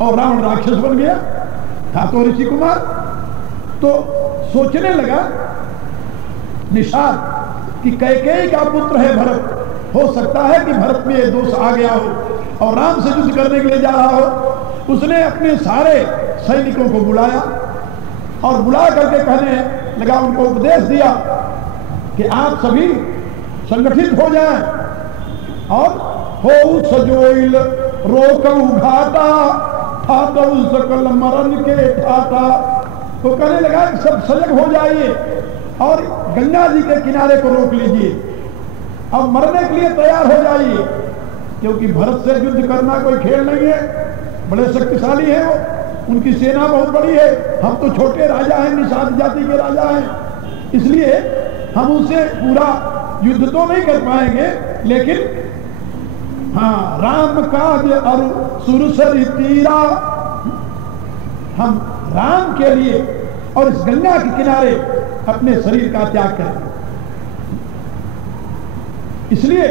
और रावण राक्षस बन गया, था तो ऋषि कुमार। तो सोचने लगा निषाद कि कैकेयी का पुत्र है भरत, हो सकता है कि भरत में ये दोष आ गया हो और राम से युद्ध करने के लिए जा रहा हो। उसने अपने सारे सैनिकों को बुलाया और बुला करके कहने लगा, उनको उपदेश दिया कि आप सभी संगठित हो जाएं और हो सजोइल रोकऊ घाटा फाटऊ सकल मरण के ठाटा। तो कहने लगा कि सब सजग हो जाइए और गंगा जी के किनारे को रोक लीजिए, अब मरने के लिए तैयार हो जाइए, क्योंकि भरत से युद्ध करना कोई खेल नहीं है, बड़े शक्तिशाली है वो, उनकी सेना बहुत बड़ी है, हम तो छोटे राजा हैं, निषाद जाति के राजा हैं, इसलिए हम उनसे पूरा युद्ध तो नहीं कर पाएंगे, लेकिन हाँ राम काज और सुरसरी तीरा, हम राम के लिए और इस गंगा के किनारे अपने शरीर का त्याग करें, इसलिए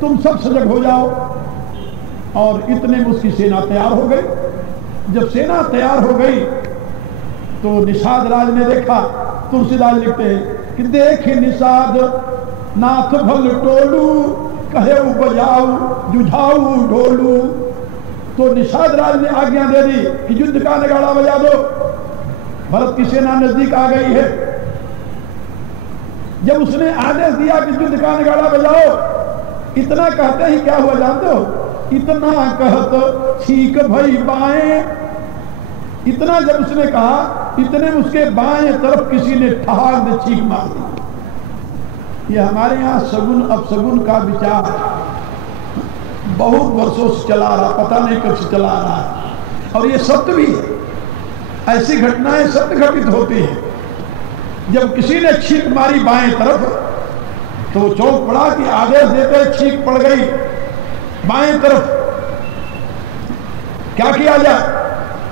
तुम सब सजग हो जाओ। और इतने में उसकी सेना तैयार हो गई। जब सेना तैयार हो गई तो निषाद राज ने देखा, तुलसीदास लिखते हैं कि देख निषाद नाथ भल टोलू कहे बजाऊ जुझाऊ ढोलू। तो निषाद राज ने आज्ञा दे दी कि युद्ध का नगाड़ा बजा दो, भरत की सेना नजदीक आ गई है। जब उसने आदेश दिया कि युद्ध का नगाड़ा बजाओ, इतना कहते ही क्या हुआ जानते हो, इतना कहत छीक भई बाएं। इतना जब उसने कहा, इतने में उसके बाएं तरफ किसी ने ठहाक दे छीक मार दी। ये हमारे यहाँ सगुन अपसगुन का विचार बहुत वर्षों से चला रहा, पता नहीं कब से चला रहा है, और ये सत्य भी है। ऐसी घटनाएं सत्य घटित होती हैं। जब किसी ने छीक मारी बाएं तरफ तो चौंक पड़ा कि आदेश देते छीक पड़ गई बाएं तरफ, क्या किया जाए।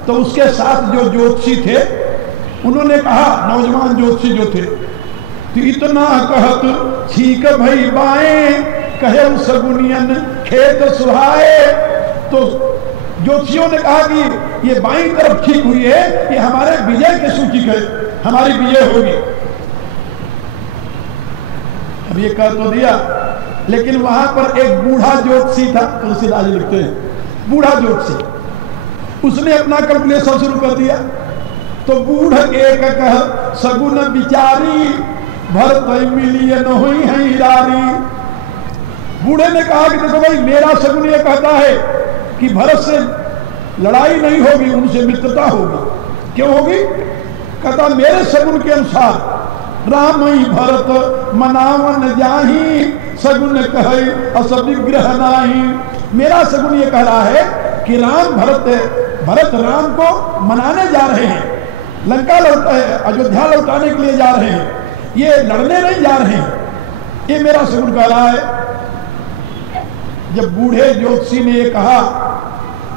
तो उसके साथ जो ज्योतिषी थे उन्होंने कहा, नौजवान ज्योतिषी जो थे, तो इतना कहत छीक भई बाएं कहे सगुनियन खेत सुहाए। तो ज्योतिषियों ने कहा कि ये बाईं तरफ ठीक हुई है, ये हमारे विजय के सूचक है, हमारी विजय होगी। अब ये कह तो दिया, लेकिन वहां पर एक बूढ़ा ज्योतिषी था, तुलसीदास लिखते हैं बूढ़ा ज्योतिषी, उसने अपना कैलकुलेशन शुरू कर दिया। तो बूढ़ एक कह सगुन विचारी भरत मिलिए न हुई है हिरारी। बूढ़े ने कहा कि देखो भाई, मेरा सगुन ये कहता है कि भरत से लड़ाई नहीं होगी, उनसे मित्रता होगी। क्यों होगी? कहता मेरे सगुन के अनुसार राम ही भरत मनावन जाही सगुन कहे असविग्रह नाही। मेरा सगुन ये कह रहा है कि भरत राम को मनाने जा रहे हैं, लंका अयोध्या लौटाने के लिए जा रहे हैं, ये लड़ने नहीं जा रहे हैं, ये मेरा सगुन कह रहा है। जब बूढ़े ज्योतिषी ने ये कहा,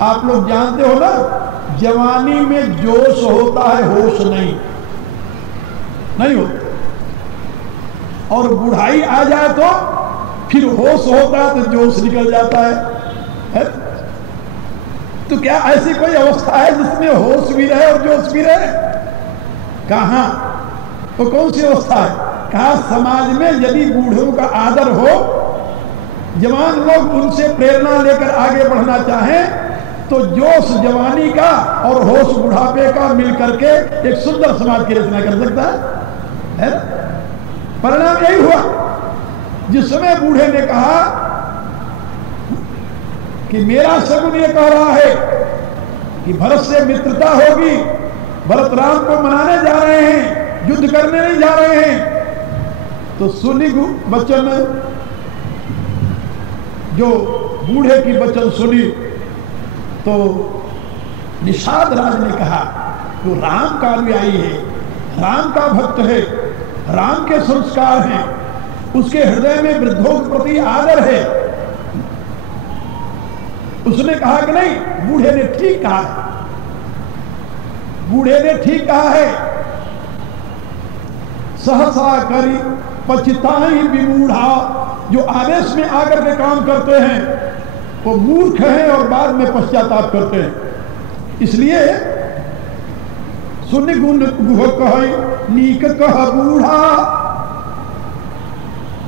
आप लोग जानते हो ना, जवानी में जोश होता है, होश नहीं होता, और बुढ़ाई आ जाए तो फिर होश होता है, तो जोश निकल जाता है? तो क्या ऐसी कोई अवस्था है जिसमें होश भी रहे और जोश भी रहे? कहां? तो कौन सी अवस्था है? कहा समाज में यदि बूढ़ों का आदर हो, जवान लोग उनसे प्रेरणा लेकर आगे बढ़ना चाहें, तो जोश जवानी का और होश बुढ़ापे का मिलकर के एक सुंदर समाज की रचना कर सकता है। परिणाम यही हुआ। जिस समय बूढ़े ने कहा कि मेरा सगुन ये कह रहा है कि भरत से मित्रता होगी, भरत राम को मनाने जा रहे हैं, युद्ध करने नहीं जा रहे हैं, तो सुनी वचन, जो बूढ़े की वचन सुनी तो निषाद राज ने कहा, जो राम का अनुयायी है, राम का भक्त है, राम के संस्कार हैं, उसके हृदय में वृद्धों के प्रति आदर है। उसने कहा कि नहीं, बूढ़े ने ठीक कहा है, बूढ़े ने ठीक कहा है। सहसा करी पछताई विमूढ़ा, जो आवेश में आकर के काम करते हैं वो मूर्ख हैं और बाद में पश्चाताप करते हैं। इसलिए सुन गुण गुह कह नीक कह बूढ़ा।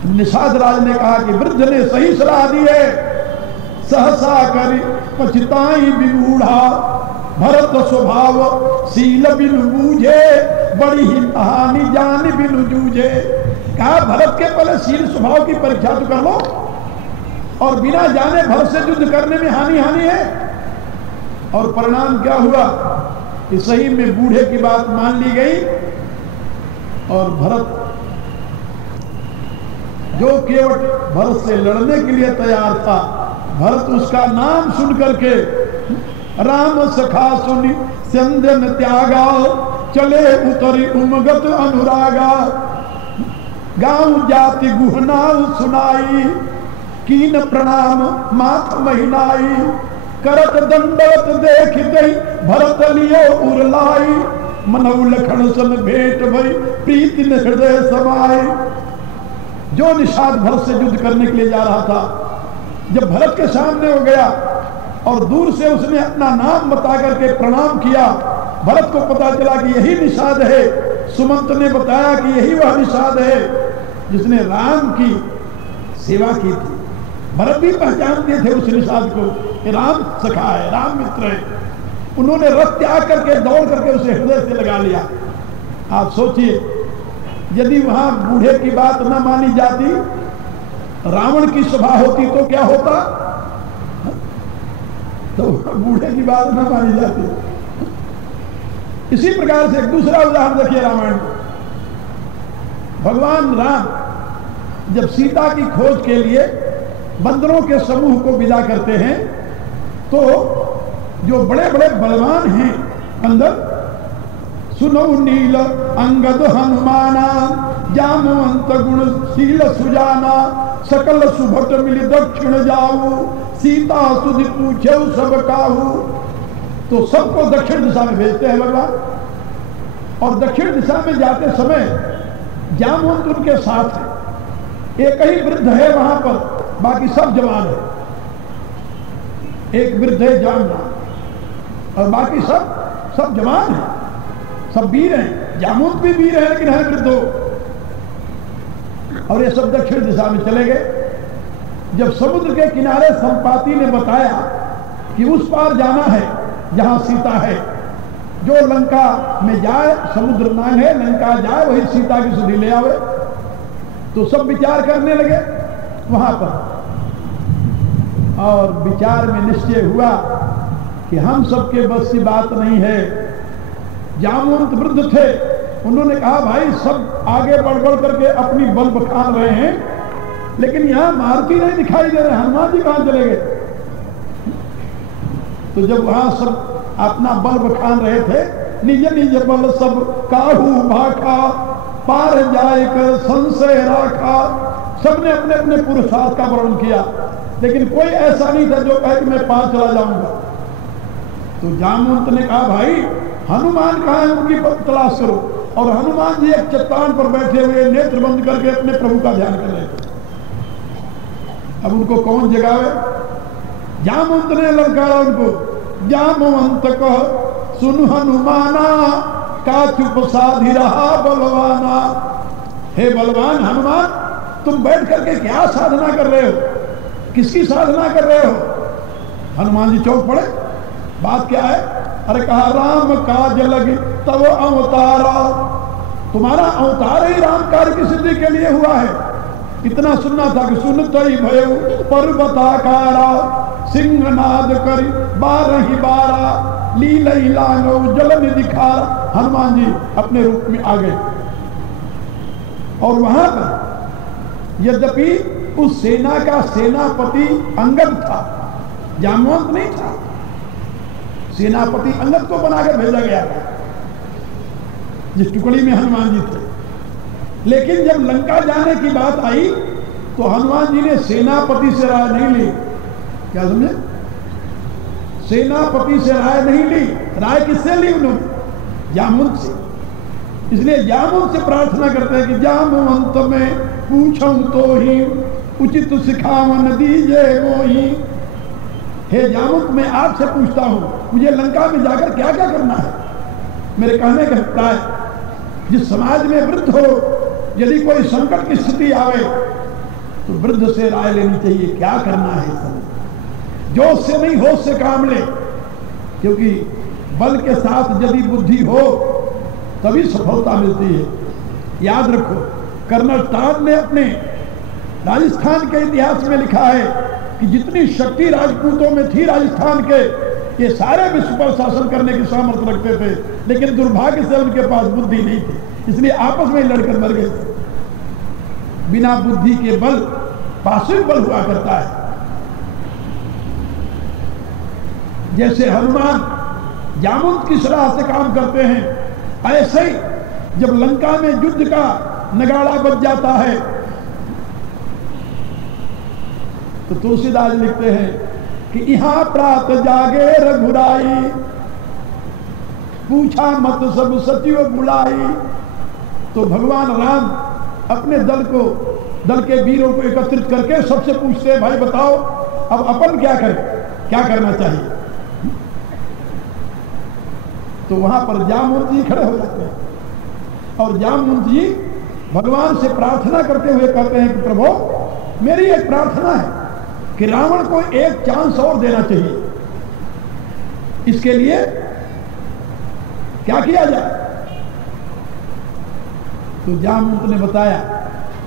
निषाद राज ने कहा कि वृद्ध ने सही सलाह दी है, सहसा कर पछताई बिगूढ़ा। भरत स्वभाव सील बिन बूझे, बड़ी ही कहानी जान बिन जूझे। कहा भरत के पहले सील स्वभाव की परीक्षा तो कर लो, और बिना जाने भरत से युद्ध करने में हानि है। और परिणाम क्या हुआ कि सही में बूढ़े की बात मान ली गई, और भरत जो केवल भरत से लड़ने के लिए तैयार था, भरत उसका नाम सुन करके राम सखा सुनी संदन त्यागा, चले उतरी उमगत अनुरागा। गांव जाति गुहनाऊ सुनाई, कीन प्रणाम माथ महिनाई। करत दंडवत देख गई भरत लियो उरलाई। मनऊ लखन सन भेंट भई प्रीति न हृदय समाए। जो निषाद भरत से युद्ध करने के लिए जा रहा था, जब भरत के सामने हो गया और दूर से उसने अपना नाम बता करके प्रणाम किया, भरत को पता चला कि यही निषाद है। सुमंत ने बताया कि यही वह निषाद है जिसने राम की सेवा की थी। भरत भी पहचानते थे उस निषाद को कि राम सखा है, राम मित्र है। उन्होंने रथ त्याग करके दौड़ करके उसे हृदय से लगा लिया। आप सोचिए, यदि वहां बूढ़े की बात न मानी जाती, रावण की सभा होती तो क्या होता? तो बूढ़े की बात न मानी जाती। इसी प्रकार से एक दूसरा उदाहरण देखिए रामायण को। भगवान राम जब सीता की खोज के लिए बंदरों के समूह को विदा करते हैं, तो जो बड़े बड़े बलवान हैं अंदर, सुनो नील अंगद हनुमाना, जामवंत गुण शील सुजाना। सकल सुभट मिल दक्षिण जाऊ, सीता सुधि पूछे सब काहू। तो सबको दक्षिण दिशा में भेजते हैं भगवान, और दक्षिण दिशा में जाते समय जामवंत उनके साथ है। एक ही वृद्ध है वहां पर, बाकी सब जवान है। एक वृद्ध है जामवंत, और बाकी सब जवान है, सब वीर हैं। जामवंत भी वीर है लेकिन है वृद्धो। और ये सब दक्षिण दिशा में चले गए। जब समुद्र के किनारे संपाति ने बताया कि उस पार जाना है जहां सीता है, जो लंका में जाए, समुद्र नाग है, लंका जाए, वही सीता की सुधि ले आवे। तो सब विचार करने लगे वहां पर, और विचार में निश्चय हुआ कि हम सबके बस की बात नहीं है। जामवंत वृद्ध थे, उन्होंने कहा भाई सब आगे बढ़ बढ़ करके अपनी बल बखान रहे हैं, लेकिन यहां मारुति नहीं दिखाई दे रहे, हनुमान जी कहां चले गए? तो जब वहां सब अपना बल बखान रहे थे, निज निज बल सब काहू भाखा, पार जाए कर संशय राखा। सबने अपने अपने पुरुषार्थ का वर्णन किया, लेकिन कोई ऐसा नहीं था जो कहे कि मैं पार चला जाऊंगा। तो जामवंत ने कहा भाई हनुमान कहाँ है, उनकी तलाश करो। और हनुमान जी एक चट्टान पर बैठे हुए नेत्र बंद करके अपने प्रभु का ध्यान कर रहे थे। अब उनको कौन जगावे? जामवंत ने ललकारा उनको, जामवंत कह सुन हनुमाना, का चुप साधी रहा बलवाना। हे बलवान हनुमान, तुम बैठ करके क्या साधना कर रहे हो? किसकी साधना कर रहे हो? हनुमान जी चौंक पड़े, बात क्या है? अरे कहा राम काज लगी तब अवतारा, तुम्हारा अवतार ही राम कार्य की सिद्धि के लिए हुआ है। इतना सुनना था कि सुनत ही भयो पर्वताकारा, सिंहनाद करी 12 लीलई लांगो जल निधि खारा। हनुमान जी अपने रूप में आ गए, और वहां पर यद्यपि उस सेना का सेनापति अंगद था, जामवंत नहीं था। सेनापति अंगद को बनाकर भेजा गया था, जिस टुकड़ी में हनुमान जी थे। लेकिन जब लंका जाने की बात आई तो हनुमान जी ने सेनापति से राय नहीं ली। क्या समझे? सेनापति से राय नहीं ली। राय किससे ली उन्होंने? जामवंत से। इसलिए जामवंत से प्रार्थना करते हैं कि जामवंत में पूछूं तो ही, उचित सिखावन दीजे मोही। हे जामुन, मैं आपसे पूछता हूं, मुझे लंका में जाकर क्या क्या करना है? मेरे कहने का अभिप्राय, जिस समाज में वृद्ध हो, यदि कोई संकट की स्थिति आवे तो वृद्ध से राय लेनी चाहिए, क्या करना है। जोश से नहीं, होश से काम ले, क्योंकि बल के साथ यदि बुद्धि हो तभी सफलता मिलती है। याद रखो, कर्नल टॉड ने अपने राजस्थान के इतिहास में लिखा है कि जितनी शक्ति राजपूतों में थी राजस्थान के, ये सारे विश्व पर शासन करने की सामर्थ्य रखते थे, लेकिन दुर्भाग्य से उनके पास बुद्धि नहीं थी, इसलिए आपस में लड़कर मर गए थे। बिना बुद्धि के बल पाशविक बल हुआ करता है। जैसे हनुमान जामुन की सलाह से काम करते हैं, ऐसे ही जब लंका में युद्ध का नगाड़ा बज जाता है तो तुलसीदास लिखते हैं कि यहाँ प्रात जागे रघुराई, पूछा मत सब सचिव बुलाई। तो भगवान राम अपने दल के वीरों को एकत्रित करके सबसे पूछते हैं, भाई बताओ अब अपन क्या करें, क्या करना चाहिए। तो वहां पर जामुन जी खड़े हो जाते हैं और जामुन जी भगवान से प्रार्थना करते हुए कहते हैं कि प्रभु, मेरी एक प्रार्थना है कि रावण को एक चांस और देना चाहिए, इसके लिए क्या किया जाए। तो जामुन ने बताया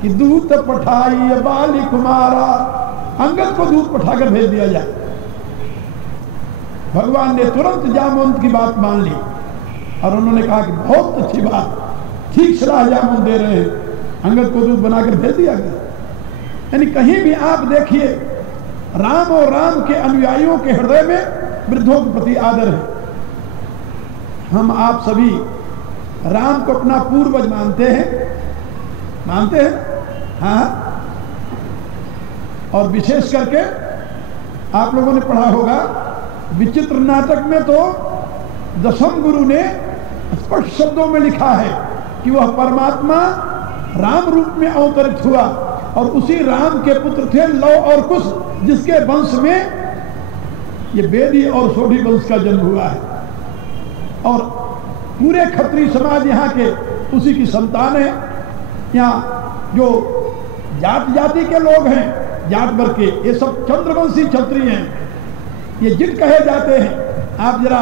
कि दूत पठाई बाली कुमारा, अंगद को दूत पठाकर भेज दिया जाए। भगवान ने तुरंत जामुन की बात मान ली और उन्होंने कहा कि बहुत अच्छी बात, ठीक सलाह जामुन दे रहे हैं, अंगद को दूत बनाकर भेज दिया गया। यानी कहीं भी आप देखिए, राम और राम के अनुयायियों के हृदय में वृद्धों के प्रति आदर है। हम आप सभी राम को अपना पूर्वज मानते हैं हाँ। और विशेष करके आप लोगों ने पढ़ा होगा विचित्र नाटक में तो दशम गुरु ने स्पष्ट शब्दों में लिखा है कि वह परमात्मा राम रूप में अवतरित हुआ और उसी राम के पुत्र थे लव और कुश, जिसके वंश में ये बेदी और सोढ़ी वंश का जन्म हुआ है। और पूरे खत्री समाज यहाँ के उसी की संतान है। यहाँ जो जाति के लोग हैं, जाट वर्ग के, ये सब चंद्रवंशी क्षत्रिय हैं, ये जिन कहे जाते हैं। आप जरा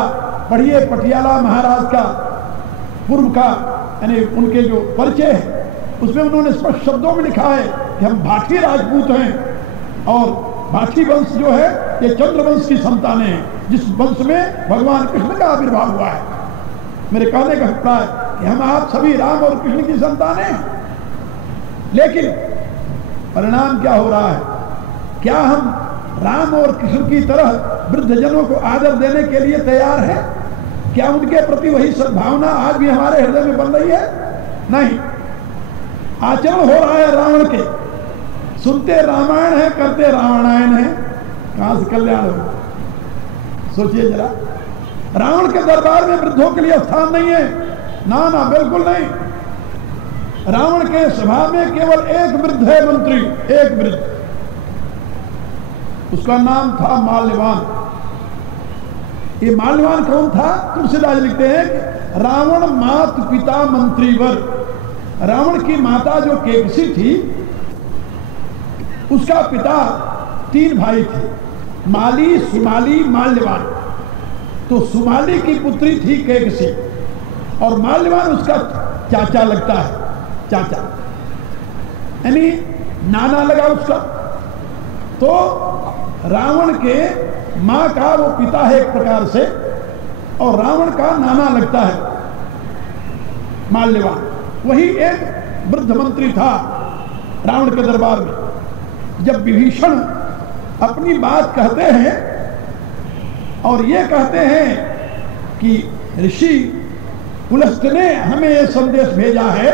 पढ़िए पटियाला महाराज का पूर्व का यानी उनके जो परिचय है, उसमें उन्होंने स्पष्ट शब्दों में लिखा है कि हम भाटी राजपूत हैं और भाटी वंश जो है ये चंद्रवंश की संतानें हैं, जिस वंश में भगवान कृष्ण का आविर्भाव हुआ है। मेरे कहने का अभिप्राय कि हम आप सभी राम और कृष्ण की संतानें हैं, लेकिन परिणाम क्या हो रहा है? क्या हम राम और कृष्ण की तरह वृद्धजनों को आदर देने के लिए तैयार हैं? क्या उनके प्रति वही सद्भावना आज भी हमारे हृदय में बन रही है? नहीं। आचरण हो रहा है रावण के, सुनते रामायण है, करते रावणायण है, कहां से कल्याण हो? सोचिए जरा, रावण के दरबार में वृद्धों के लिए स्थान नहीं है, ना ना, बिल्कुल नहीं। रावण के सभा में केवल एक वृद्ध है मंत्री, एक वृद्ध, उसका नाम था माल्यवान। ये माल्यवान कौन था? तुलसीदास लिखते हैं रावण मात पिता मंत्रीवर। रावण की माता जो केकसी थी, उसका पिता 3 भाई थे, माली, सुमाली, माल्यवान। तो सुमाली की पुत्री थी केकसी और माल्यवान उसका चाचा लगता है, चाचा यानी नाना लगा उसका। तो रावण के मां का वो पिता है एक प्रकार से, और रावण का नाना लगता है माल्यवान। वही एक वृद्ध मंत्री था रावण के दरबार में। जब विभीषण अपनी बात कहते हैं और ये कहते हैं कि ऋषि पुलस्त ने हमें यह संदेश भेजा है,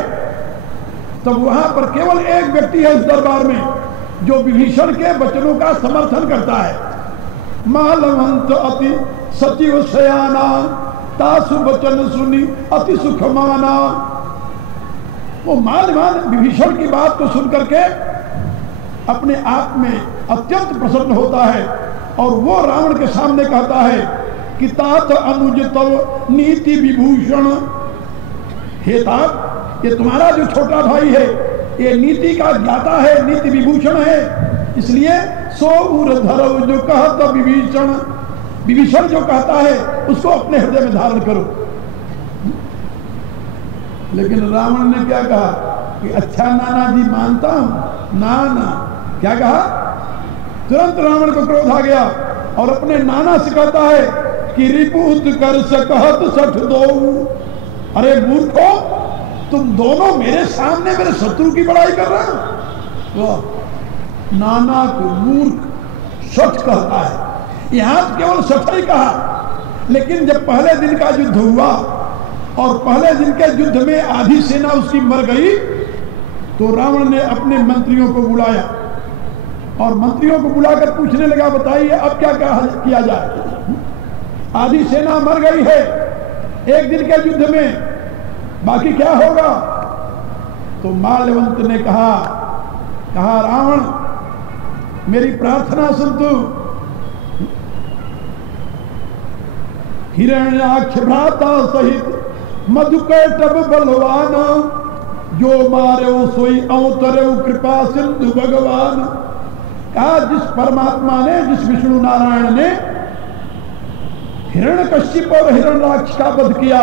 तब वहां पर केवल एक व्यक्ति है उस दरबार में जो विभीषण के वचनों का समर्थन करता है। मालवंत अति सचिव सयाना, तासु वचन सुनी अति सुख माना। वो माल्यवान विभीषण की बात को सुन करके अपने आप में अत्यंत प्रसन्न होता है और वो रावण के सामने कहता है कि तात अनुज तव नीति विभूषण, हे तात, ये तुम्हारा जो छोटा भाई है ये नीति का ज्ञाता है, नीति विभूषण है, इसलिए सो उर धरव जो कहता विभीषण, विभीषण जो कहता है उसको अपने हृदय में धारण करो। लेकिन रावण ने क्या कहा कि अच्छा नाना जी मानता हूं, नाना क्या कहा, तुरंत रावण को क्रोध आ गया और अपने नाना से कहता है कि रिपुत कर सकहत सठ दो, अरे मूर्खो, तुम दोनों मेरे सामने मेरे शत्रु की बड़ाई कर रहे हो। नाना को मूर्ख सठ कहता है, यहां केवल सठ ही कहा, लेकिन जब पहले दिन का युद्ध हुआ और पहले दिन के युद्ध में आधी सेना उसकी मर गई तो रावण ने अपने मंत्रियों को बुलाया और मंत्रियों को बुलाकर पूछने लगा, बताइए अब क्या किया जाए, आधी सेना मर गई है एक दिन के युद्ध में, बाकी क्या होगा। तो माल्यवंत ने कहा रावण मेरी प्रार्थना सुन तू, हिरण्याक्ष भ्राता सहित मधुकैटभ बलवान, जो मारे सोई अवतरे कृपा सिंधु भगवान। कहा जिस परमात्मा ने, जिस विष्णु नारायण ने हिरण्यकश्यप और हिरण्याक्ष का वध किया,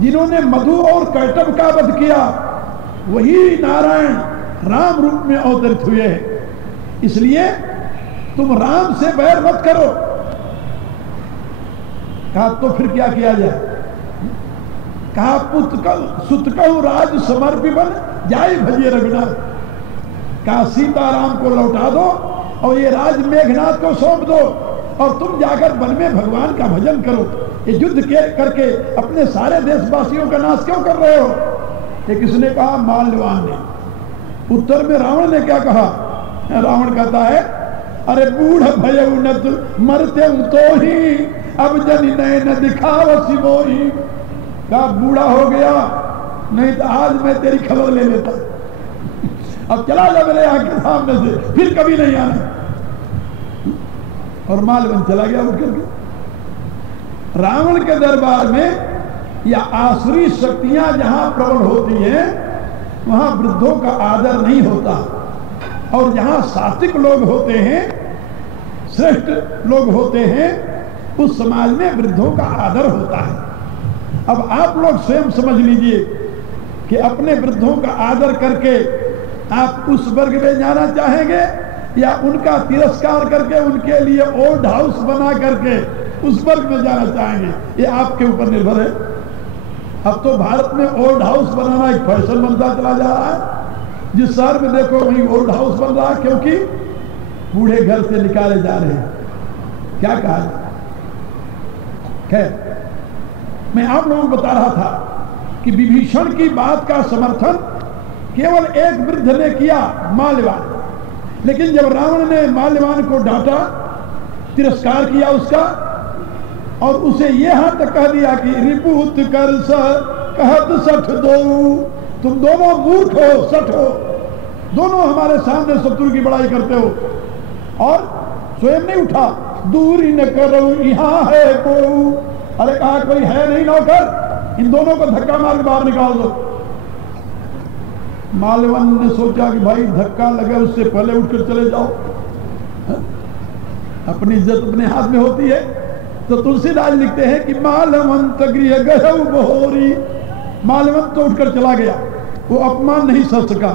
जिन्होंने मधु और कैटभ का वध किया, वही नारायण राम रूप में अवतरित हुए हैं, इसलिए तुम राम से बैर मत करो। कहा तो फिर क्या किया जाए। कहा सुतकहु राज समर्पि बन जाय भजिए रघुनाथ। कहा सीताराम को लौटा दो और ये राज मेघनाथ को सौंप दो और तुम जाकर वन में भगवान का भजन करो, ये युद्ध करके अपने सारे देशवासियों का नाश क्यों कर रहे हो। ये किसने कहा, माल्यवान ने। उत्तर में रावण ने क्या कहा, रावण कहता है अरे बूढ़ भय उन्नत मरते तो ही अब जन नयन दिखाव सिमोही। कहा बूढ़ा हो गया, नहीं तो आज मैं तेरी खबर ले लेता, अब चला जा मेरे आंख के सामने से, फिर कभी नहीं आना। और माल्यवन चला गया उठ करके। रावण के दरबार में या आसुरी शक्तियां जहां प्रबल होती हैं वहां वृद्धों का आदर नहीं होता, और जहां सात्विक लोग होते हैं, श्रेष्ठ लोग होते हैं, उस समाज में वृद्धों का आदर होता है। अब आप लोग स्वयं समझ लीजिए कि अपने वृद्धों का आदर करके आप उस वर्ग में जाना चाहेंगे या उनका तिरस्कार करके उनके लिए ओल्ड हाउस बना करके उस वर्ग में जाना चाहेंगे, ये आपके ऊपर निर्भर है। अब तो भारत में ओल्ड हाउस बनाना एक फैशन बनता चला जा रहा है, जिस शहर में देखो वहीं ओल्ड हाउस बन रहा है, क्योंकि बूढ़े घर से निकाले जा रहे हैं। क्या कहा, खैर मैं आप लोगों को बता रहा था कि विभीषण की बात का समर्थन केवल एक वृद्ध ने किया, माल्यवान। लेकिन जब रावण ने माल्यवान को डांटा, तिरस्कार किया उसका, और उसे यह हाथ तक कह दिया कि रिपुत कर कहत सठ दो, तुम दोनों मूर्ख हो, सठ हो, दोनों हमारे सामने शत्रु की बड़ाई करते हो, और स्वयं नहीं उठा, दूरी न करो यहाँ है को। अरे कहा कोई है नहीं नौकर, इन दोनों को धक्का मार के बाहर निकाल दो। माल्यवन ने सोचा कि भाई धक्का लगे उससे पहले उठकर चले जाओ, अपनी इज्जत अपने हाथ में होती है। तो तुलसीदास लिखते हैं कि माल्यवंत गृह गहु बहोरी, माल्यवंत तो उठकर चला गया, वो अपमान नहीं सह सका।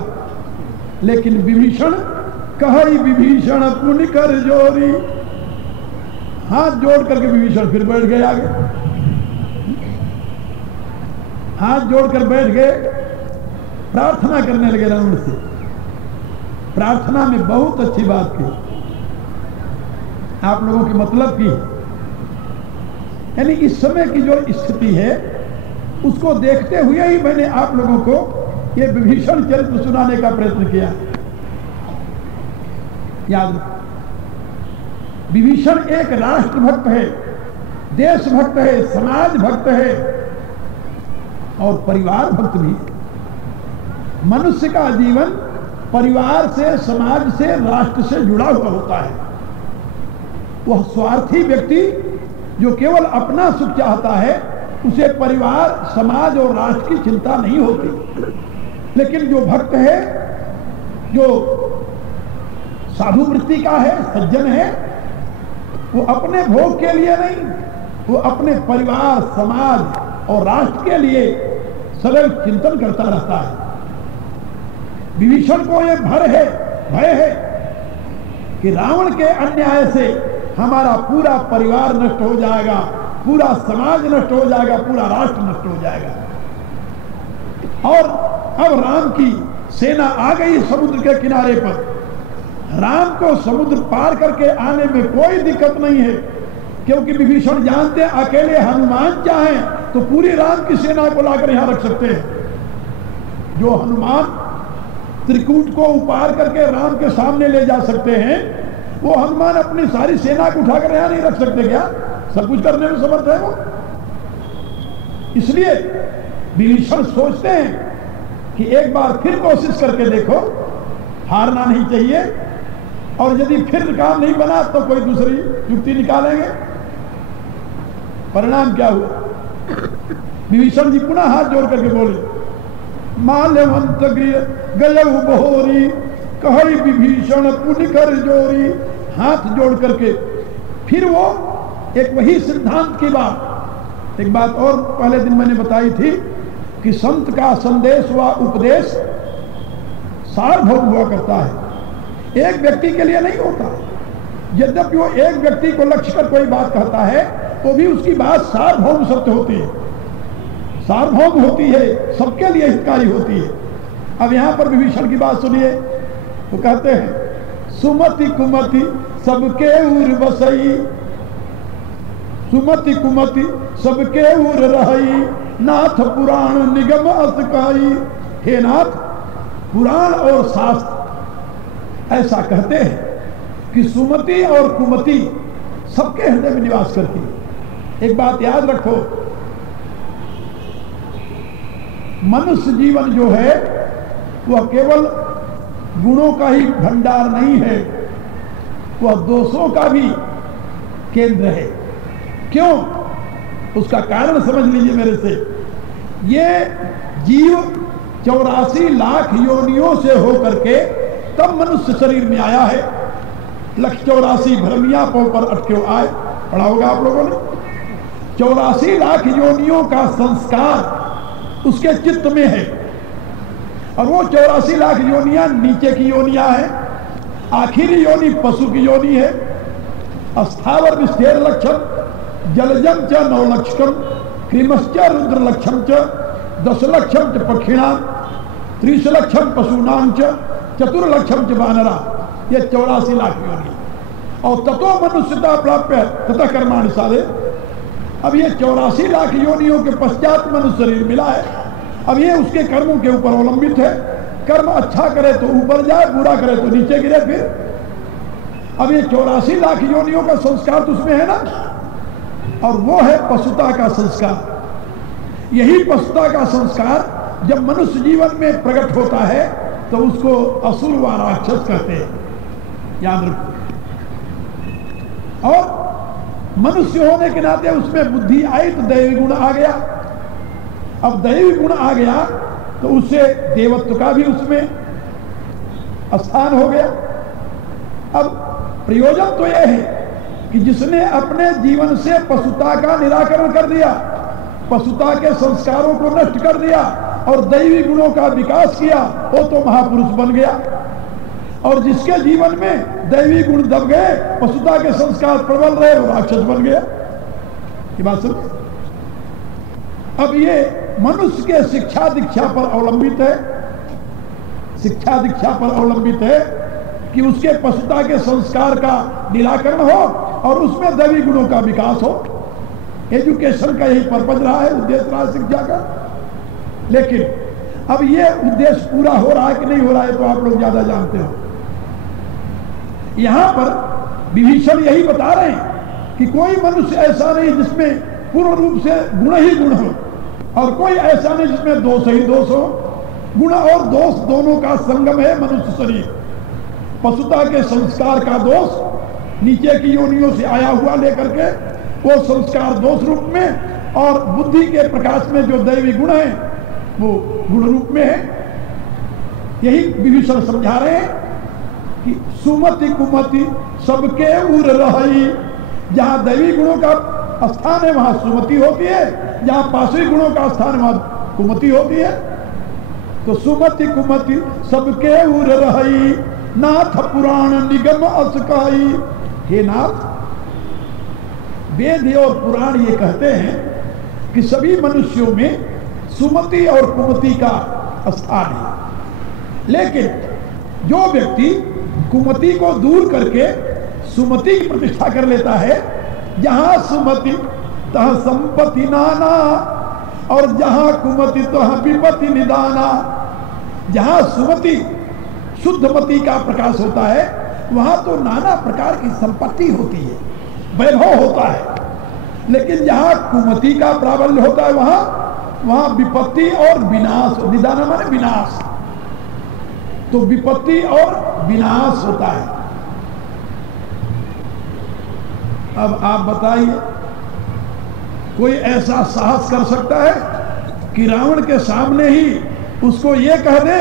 लेकिन विभीषण कही विभीषण पुण्य कर जोरी, हाथ जोड़ करके विभीषण फिर बैठ गए आगे, हाथ जोड़कर बैठ गए, प्रार्थना करने लगे रावण से। प्रार्थना में बहुत अच्छी बात की, आप लोगों की मतलब की, यानी इस समय की जो स्थिति है उसको देखते हुए ही मैंने आप लोगों को ये विभीषण चरित्र सुनाने का प्रयत्न किया। याद रखो, विभीषण एक राष्ट्र भक्त है, देश भक्त है, समाज भक्त है और परिवार भक्त भी है। मनुष्य का जीवन परिवार से, समाज से, राष्ट्र से जुड़ा हुआ होता है। वह स्वार्थी व्यक्ति जो केवल अपना सुख चाहता है, उसे परिवार, समाज और राष्ट्र की चिंता नहीं होती। लेकिन जो भक्त है, जो साधु वृत्ति का है, सज्जन है, वो अपने भोग के लिए नहीं, वो अपने परिवार, समाज और राष्ट्र के लिए सदैव चिंतन करता रहता है। विभीषण को यह भय है कि रावण के अन्याय से हमारा पूरा परिवार नष्ट हो जाएगा, पूरा समाज नष्ट हो जाएगा, पूरा राष्ट्र नष्ट हो जाएगा। और अब राम की सेना आ गई समुद्र के किनारे पर। राम को समुद्र पार करके आने में कोई दिक्कत नहीं है, क्योंकि विभीषण जानते हैं अकेले हनुमान चाहें तो पूरी राम की सेना को लाकर यहां रख सकते हैं। जो हनुमान त्रिकूट को पार करके राम के सामने ले जा सकते हैं, वो हनुमान अपनी सारी सेना को उठाकर यहां नहीं रख सकते क्या? सब कुछ करने में समर्थ है वो। इसलिए विभीषण सोचते हैं कि एक बार फिर कोशिश करके देखो, हारना नहीं चाहिए, और यदि फिर काम नहीं बना तो कोई दूसरी युक्ति निकालेंगे। परिणाम क्या हुआ? विभीषण जी पुनः हाथ जोड़ करके बोले, माल्यवंत गयऊ बहोरी, कहई विभीषण पुनि कर जोरी। हाथ जोड़ करके फिर वो एक वही सिद्धांत की बात, एक बात और पहले दिन मैंने बताई थी कि संत का संदेश व उपदेश सार्वभौम हुआ करता है, एक व्यक्ति के लिए नहीं होता। यद्यपि वो एक व्यक्ति को लक्ष्य कर कोई बात कहता है, तो भी उसकी बात सार्वभौम सत्य होती है, सार्वभौम होती है, सबके लिए हितकारी होती है। अब यहां पर विभीषण की बात सुनिए। वो कहते हैं, सुमति कुमति सबके उर बसई, सुमति कुमति सबके उर रही, नाथ पुराण निगम असकाई। हे नाथ, पुराण और शास्त्र ऐसा कहते हैं कि सुमति और कुमति सबके हृदय में निवास करती है। एक बात याद रखो, मनुष्य जीवन जो है वह केवल गुणों का ही भंडार नहीं है, वह दोषों का भी केंद्र है। क्यों? उसका कारण समझ लीजिए मेरे से। ये जीव 84 लाख योनियों से होकर के तब मनुष्य शरीर में आया है। 184 भ्रमिया पर अटके आए, पढ़ा होगा आप लोगों ने। 84 लाख योनियों का संस्कार उसके चित्त में है, और वो 84 लाख योनियां नीचे की योनियां हैं। आखिरी योनि पशु की योनि है। अस्थावर विस्तेर लक्षण, जलजम च 9 लक्षण, क्रिमश्च रुद्र लक्षण च 10 लक्षण च पक्षिणां, 30 लक्षण पशूनां च 4 लक्षण च वानरा। ये 84 लाख योनि, और ततो मनुष्यता प्राप्य तथा कर्माणि साधे। अब ये 84 लाख योनियों के पश्चात मनुष्य शरीर मिला है। अब ये उसके कर्मों के ऊपर अवलंबित है। कर्म अच्छा करे तो ऊपर जाए, बुरा करे तो नीचे गिरे। फिर अब ये 84 लाख योनियों का संस्कार तो उसमें है ना, और वो है पशुता का संस्कार। यही पशुता का संस्कार जब मनुष्य जीवन में प्रकट होता है तो उसको असुर व राक्षस कहते हैं, याद रखो। और मनुष्य होने के नाते उसमें बुद्धि आई तो दैवी गुण आ गया। अब दैवी गुण आ गया तो उससे देवत्व का भी उसमें स्थान हो गया। अब प्रयोजन तो यह है कि जिसने अपने जीवन से पशुता का निराकरण कर दिया, पशुता के संस्कारों को नष्ट कर दिया और दैवी गुणों का विकास किया, वो तो महापुरुष बन गया। और जिसके जीवन में दैवी गुण दब गए, पशुता के संस्कार प्रबल रहे, वो राक्षस बन गया। ये बात सुन। अब ये मनुष्य के शिक्षा दीक्षा पर अवलंबित है, शिक्षा दीक्षा पर अवलंबित है कि उसके पशुता के संस्कार का निराकरण हो और उसमें दैवी गुणों का विकास हो। एजुकेशन का यही पर्पज रहा है, उद्देश्य रहा है शिक्षा का। लेकिन अब ये उद्देश्य पूरा हो रहा है कि नहीं हो रहा है तो आप लोग ज्यादा जानते हो। यहां पर विभीषण यही बता रहे हैं कि कोई मनुष्य ऐसा नहीं जिसमें पूर्ण रूप से गुण ही गुण हो, और कोई ऐसा नहीं जिसमें दोष ही दोष हो। गुण और दोष दोनों का संगम है मनुष्य शरीर। पशुता के संस्कार का दोष नीचे की योनियों से आया हुआ लेकर के वो संस्कार दोष रूप में और बुद्धि के प्रकाश में जो दैवी गुण है वो गुण रूप में है। यही विभीषण समझा रहे हैं कि सुमति कुमति सबके उर रही। जहां दैवी गुणों का स्थान है वहां सुमति होती है, जहां पार्श्वी गुणों का स्थान है वहां कुमति होती है। तो सुमति कुमति सबके उर रही, नाथ पुराण निगम असकाई। हे नाथ, वेद और पुराण ये कहते हैं कि सभी मनुष्यों में सुमति और कुमति का स्थान है, लेकिन जो व्यक्ति कुमति को दूर करके सुमति की प्रतिष्ठा कर लेता है, जहां सुमति तहां संपत्ति नाना और जहां कुमति तहां विपत्ति निदाना। जहां सुमति शुद्धमति का प्रकाश होता है वहां तो नाना प्रकार की संपत्ति होती है, वैभव होता है, लेकिन जहां कुमति का प्राबल्य होता है वहां विपत्ति और विनाश। निदान माने विनाश, तो विपत्ति और विनाश होता है। अब आप बताइए, कोई ऐसा साहस कर सकता है कि रावण के सामने ही उसको ये कह दे,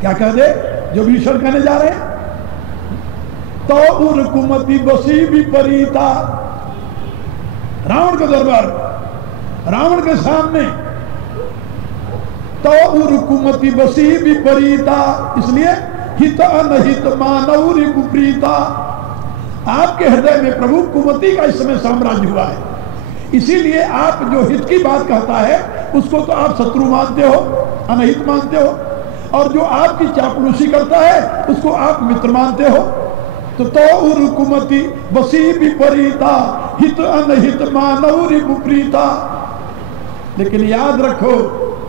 क्या कह दे जो विभीषण कहने जा रहे हैं, तो उर कुमति बसी विपरीता। रावण का दरबार, रावण के सामने तो उर कुमति बसी विपरीता, इसलिए हित अनहित मानव रिपुप्रीता। आपके हृदय में प्रभु कुमति का इस समय साम्राज्य हुआ है, इसीलिए आप जो हित की बात कहता है उसको तो आप शत्रु मानते हो, अनहित मानते हो, और जो आपकी चापलूसी करता है उसको आप मित्र मानते हो। तो उर कुमति बसी विपरीता, हित अनहित मानव रिपुप्रीता। लेकिन याद रखो,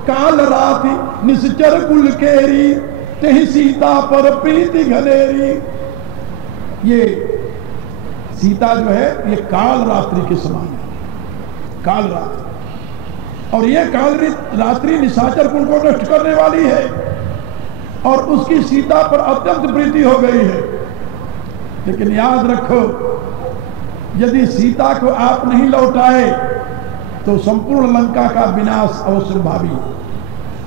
काल राति निश्चर कुल केरी, तेहि सीता पर प्रीति घनेरी। ये सीता जो है ये काल रात्रि के समान है, काल रात्रि, और ये काल रात्रि निशाचर कुल को नष्ट करने वाली है, और उसकी सीता पर अत्यंत प्रीति हो गई है। लेकिन याद रखो, यदि सीता को आप नहीं लौटाए तो संपूर्ण लंका का विनाश अवश्यंभावी है,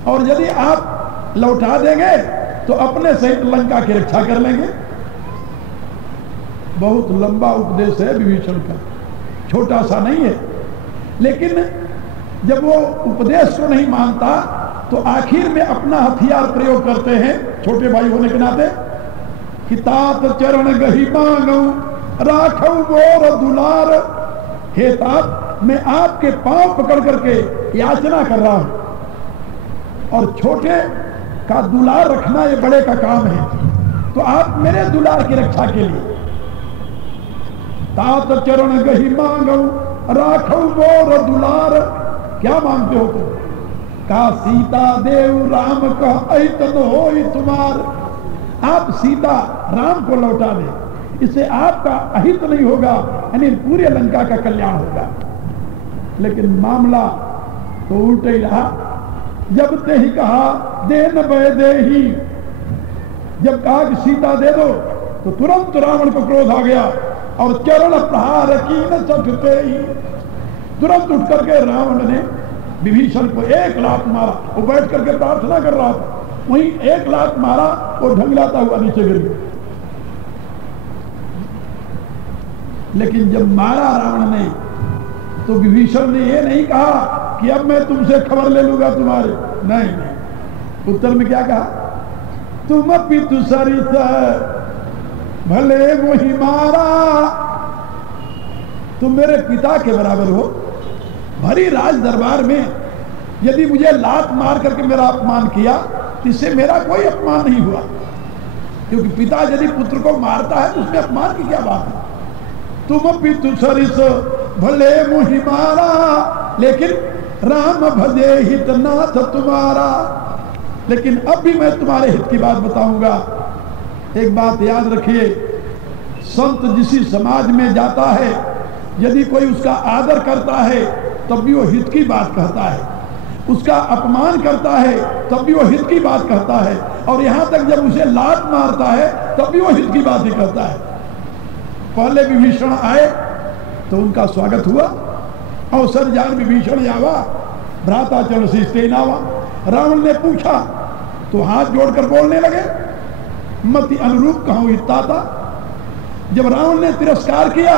और यदि आप लौटा देंगे तो अपने सहित लंका की रक्षा कर लेंगे। बहुत लंबा उपदेश है विभीषण का, छोटा सा नहीं है, लेकिन जब वो उपदेश को नहीं मानता तो आखिर में अपना हथियार प्रयोग करते हैं, छोटे भाई होने के नाते, कि तात चरण गही मांगू राखऊ मोर दुलार। हे तात, मैं आपके पांव पकड़ करके याचना कर रहा हूं, और छोटे का दुलार रखना ये बड़े का काम है, तो आप मेरे दुलार की रक्षा के लिए तात चरण गही मांगू राखऊ मोर दुलार। क्या मांगते हो तुम? का सीता देव राम का ऐतन हो तुम्हार। आप सीता राम को लौटा दें, इससे आपका अहित नहीं होगा, यानी पूरे लंका का कल्याण होगा। लेकिन मामला तो उल्टे ही रहा। जब ते ही कहा देन बय दे ही, जब कहा कि सीता दे दो तो तुरंत रावण को क्रोध आ गया, और चरण प्रहार की न सकते ही, तुरंत उठ करके रावण ने विभीषण को एक लात मारा। वो बैठ करके प्रार्थना कर रहा था, वहीं एक लात मारा, वो ढंगलाता हुआ नीचे गिर गया। लेकिन जब मारा रावण ने तो विभीषण ने ये नहीं कहा कि अब मैं तुमसे खबर ले लूंगा तुम्हारे, नहीं। उत्तर में क्या कहा? तुम पितु सरित भले मोहि मारा, तुम मेरे पिता के बराबर हो। भरी राज दरबार में यदि मुझे लात मार करके मेरा अपमान किया, इससे मेरा कोई अपमान नहीं हुआ, क्योंकि पिता यदि पुत्र को मारता है तो उसमें अपमान की क्या बात है। तुम पितु सरिस भले मोहि मारा, लेकिन राम भजे हित नाथ तुम्हारा। लेकिन अब भी मैं तुम्हारे हित की बात बताऊंगा। एक बात याद रखिए, संत जिस समाज में जाता है, यदि कोई उसका आदर करता है तब भी वो हित की बात कहता है, उसका अपमान करता है तब भी वो हित की बात कहता है, और यहां तक जब उसे लात मारता है तब भी वो हित की बात ही करता है। पहले विभीषण आए तो उनका स्वागत हुआ, अवसर जान विभीषण आवा भ्राता चरण शिस्तेनावा। रावण ने पूछा तो हाथ जोड़कर बोलने लगे, मति अनुरूप कहूं इतना था। जब रावण ने तिरस्कार किया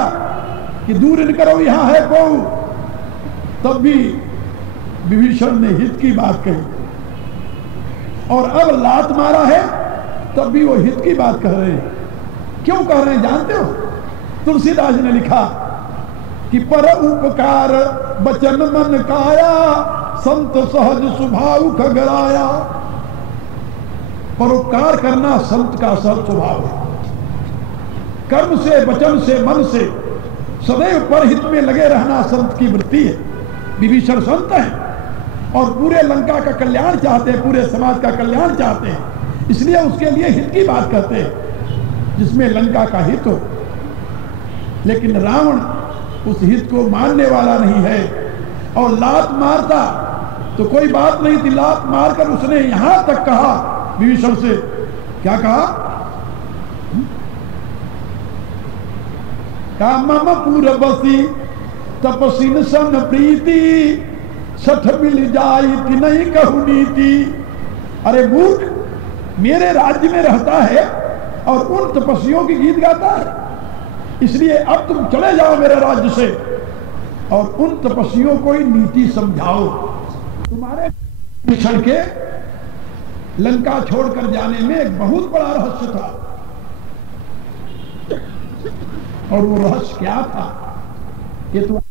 कि दूर इन करो यहां है बहु, तब भी विभीषण ने हित की बात कही, और अब लात मारा है तब भी वो हित की बात कह रहे हैं। क्यों कह रहे हैं जानते हो? तुलसीदास ने लिखा कि पर उपकार बचन मन काया, संत सहज स्वभाव खगराया। परोपकार करना संत का सहज स्वभाव है। कर्म से, वचन से, मन से सदैव परहित में लगे रहना संत की वृत्ति है। विभीषण संत हैं और पूरे लंका का कल्याण चाहते हैं, पूरे समाज का कल्याण चाहते हैं, इसलिए उसके लिए हित की बात कहते हैं जिसमें लंका का हित हो। लेकिन रावण उस हित को मानने वाला नहीं है और लात मारता तो कोई बात नहीं थी। लात मारकर उसने यहां तक कहा विभीषण से, क्या कहा? मम पूर्वसी तपसीन सन प्रीति, सठ मिल जाई कि नहीं कहू नीति। अरे मूर्ख, मेरे राज्य में रहता है और उन तपस्वियों की गीत गाता है, इसलिए अब तुम चले जाओ मेरे राज्य से और उन तपस्वियों को ही नीति समझाओ। तुम्हारे विभीषण के लंका छोड़कर जाने में एक बहुत बड़ा रहस्य था, और वो रहस्य क्या था ये तो